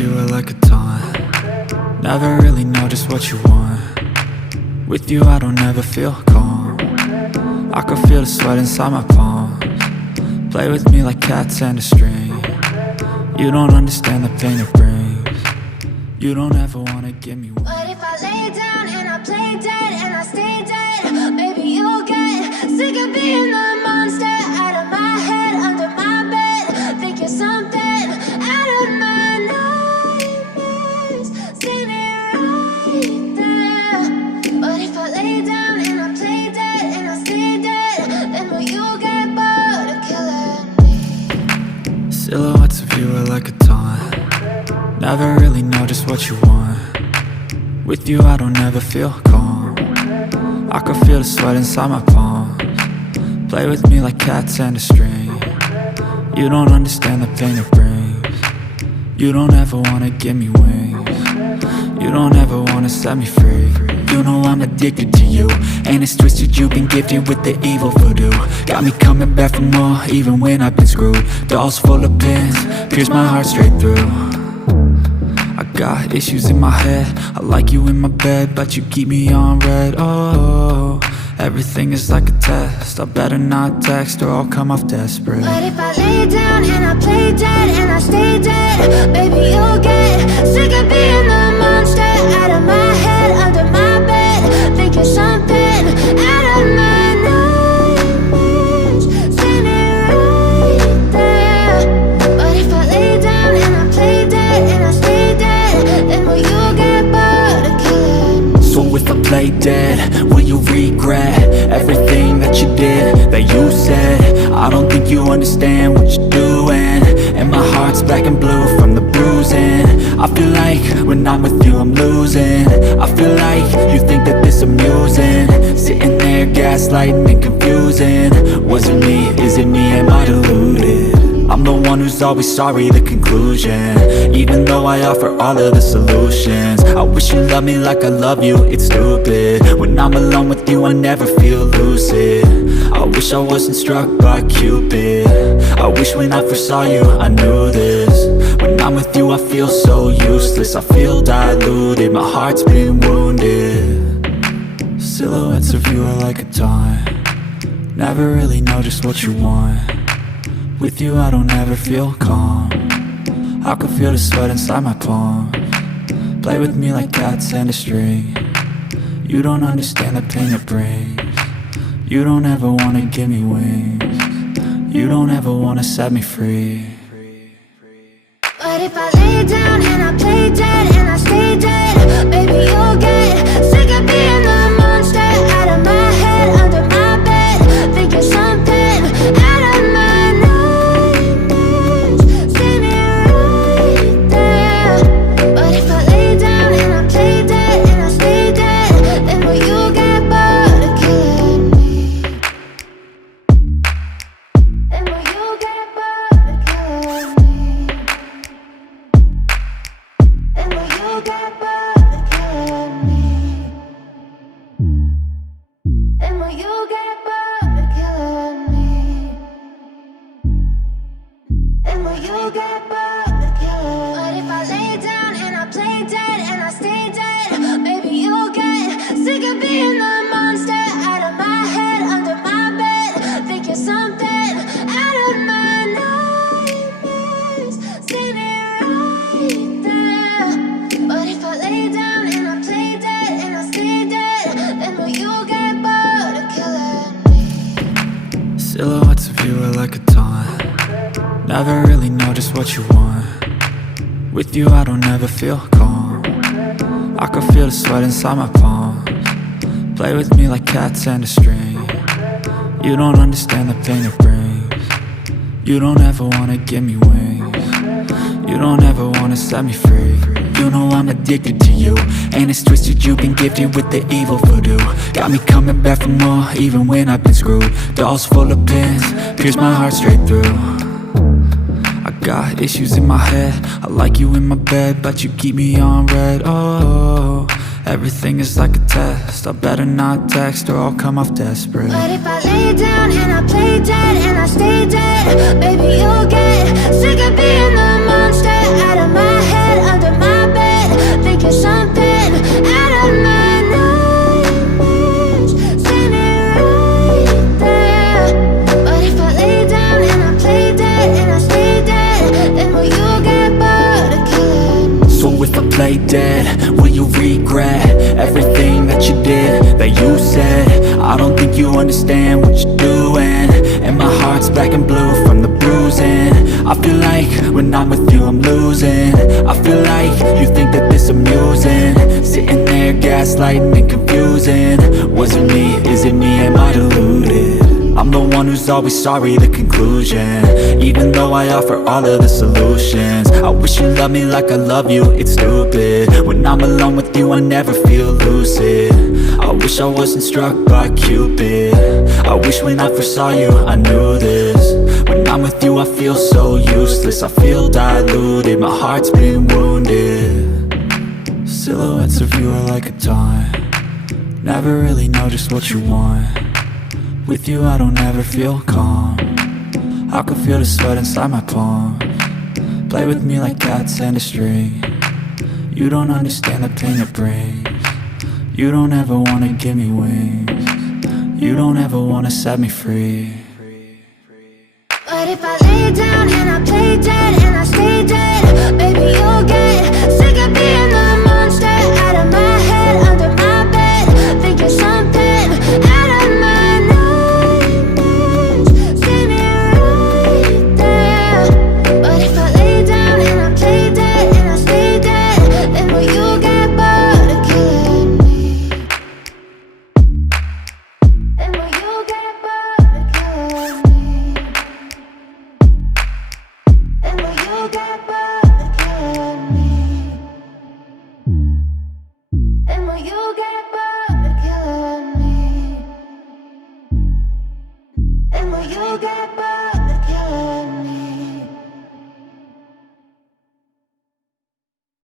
you are like a taunt. Never really know just what you want. With you I don't ever feel calm. I can feel the sweat inside my palms. Play with me like cats and a string. You don't understand the pain it brings. You don't ever wanna give me one. But if I lay down and I play dead and I stay dead, maybe you'll get sick of being the monster out of my head, under my bed. Think you're something out of my nightmares, standing right there. But if I lay down and I play dead and I stay dead, then will you get bored of killing me? Silhouettes of you are like a taunt. Never really know just what you want. With you I don't ever feel calm. I can feel the sweat inside my palms. Play with me like cats and a string. You don't understand the pain it brings. You don't ever wanna give me wings. You don't ever wanna set me free. You know I'm addicted to you, and it's twisted, you've been gifted with the evil voodoo. Got me coming back for more, even when I've been screwed. Dolls full of pins, pierce my heart straight through. I got issues in my head, I like you in my bed, but you keep me on red. Oh, everything is like a test. I better not text or I'll come off desperate. But if I lay down and I play dead and I stay dead, baby you'll get sick of being the monster out of my head, under my bed. Think you're something out of my nightmares, standing right there. But if I lay down and I play dead and I stay dead, then will you get bored of killing me? So if I play dead, will you regret everything that you did, that you said? I don't think you understand what you're doing, and my heart's black and blue from the bruising. I feel like when I'm with you I'm losing. I feel like you think that this amusing, sitting there gaslighting and confusing. Was it me? Is it me? Am I deluded? I'm the one who's always sorry, the conclusion, even though I offer all of the solutions. I wish you loved me like I love you, it's stupid. When I'm alone with you I never feel lucid. I wish I wasn't struck by Cupid. I wish when I first saw you I knew this. When I'm with you I feel so useless, I feel diluted, my heart's been wounded. Silhouettes of you are like a taunt. Never really know just what you want. With you I don't ever feel calm. I can feel the sweat inside my palms. Play with me like cats and a string. You don't understand the pain it brings. You don't ever wanna give me wings. You don't ever wanna set me free. But if I lay down and I play dead and I stay dead, baby you'll get sick of being the monster out of my head, under my bed. Think you're something out of my nightmares, standing right there. But if I lay down and I play dead and I stay dead, then will you get bored of killing me? Then will you get bored of killing me? Then will you get bored of killing me? Then will you get bored of killing me? Then will you get bored of killing me? But if I lay down and I play dead and I stay dead, baby you'll get sick of being the monster out of my head, under my bed. Think you're something out of my nightmares, standing right there. But if I lay down and I play dead and I stay dead, then will you get bored of killing me? Silhouettes of you are like a taunt. Never really know just what you want. With you I don't ever feel calm. I can feel the sweat inside my palms. Play with me like cats and a string. You don't understand the pain it brings. You don't ever wanna give me wings. You don't ever wanna set me free. You know I'm addicted to you, and it's twisted, you've been gifted with the evil voodoo. Got me coming back for more, even when I've been screwed. Dolls full of pins, pierce my heart straight through. I got issues in my head, I like you in my bed, but you keep me on red. Oh, everything is like a test. I better not text or I'll come off desperate. But if I lay down and I play dead and I stay dead, baby you'll get sick of being the monster out of my head, play dead? Will you regret everything that you did, that you said? I don't think you understand what you're doing, and my heart's black and blue from the bruising. I feel like when I'm with you I'm losing. I feel like you think that this amusing, sitting there gaslighting and confusing. Was it me? Is it me? Am I deluded? I'm the one who's always sorry, the conclusion, even though I offer all of the solutions. I wish you loved me like I love you, it's stupid. When I'm alone with you I never feel lucid. I wish I wasn't struck by Cupid. I wish when I first saw you I knew this. When I'm with you I feel so useless, I feel diluted, my heart's been wounded. Silhouettes of you are like a taunt, never really know just what you want. With you I don't ever feel calm, I can feel the sweat inside my palm. Play with me like cats and a string. You don't understand the pain it brings. You don't ever wanna give me wings. You don't ever wanna set me free. But if I lay down and I play dead and I stay dead, baby, you